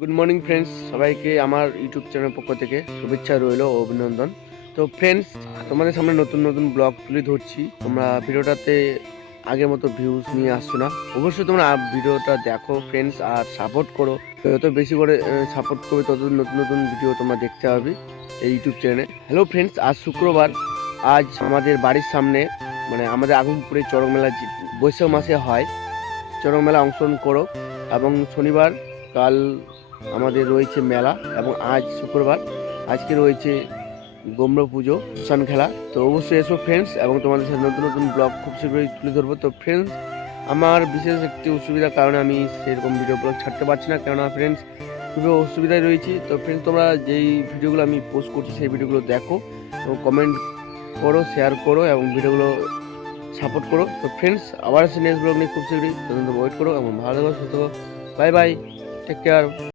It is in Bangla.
গুড মর্নিং ফ্রেন্ডস, সবাইকে আমার ইউটিউব চ্যানেল পক্ষ থেকে শুভেচ্ছা রইল ও অভিনন্দন। তো ফ্রেন্ডস, তোমাদের সামনে নতুন নতুন ব্লগ তুলে ধরছি। তোমরা ভিডিওটাতে আগের মতো ভিউজ নিয়ে আসছো না, অবশ্যই তোমরা ভিডিওটা দেখো ফ্রেন্ডস, আর সাপোর্ট করো। যত বেশি করে সাপোর্ট করবে তত নতুন নতুন ভিডিও তোমরা দেখতে পাবে এই ইউটিউব চ্যানেলে। হ্যালো ফ্রেন্ডস, আজ শুক্রবার। আজ আমাদের বাড়ির সামনে মানে আমাদের আগুনপুরে চড়ক মেলা বৈশাখ মাসে হয়। চড়ক মেলা অংশগ্রহণ করো। এবং শনিবার কাল আমাদের রয়েছে মেলা, এবং আজ শুক্রবার আজকে রয়েছে গম্র পুজো, স্নান খেলা। তো অবশ্যই এসো ফ্রেন্ডস, এবং তোমাদের সাথে নতুন নতুন ব্লগ খুব শীঘ্রই তুলে ধরবো। তো ফ্রেন্ডস, আমার বিশেষ একটি অসুবিধার কারণে আমি সেরকম ভিডিও ব্লগ ছাড়তে পারছি না, কেননা ফ্রেন্ডস খুবই অসুবিধায় রয়েছি। তো ফ্রেন্ডস, তোমরা যেই ভিডিওগুলো আমি পোস্ট করছি সেই ভিডিওগুলো দেখো এবং কমেন্ট করো, শেয়ার করো এবং ভিডিওগুলো সাপোর্ট করো। তো ফ্রেন্ডস, আবার নেক্সট ব্লগ নিয়ে খুব শীঘ্রই, তখন ওয়েট করো এবং ভালো থাকো, সুস্থ থাকো। Bye bye, take care.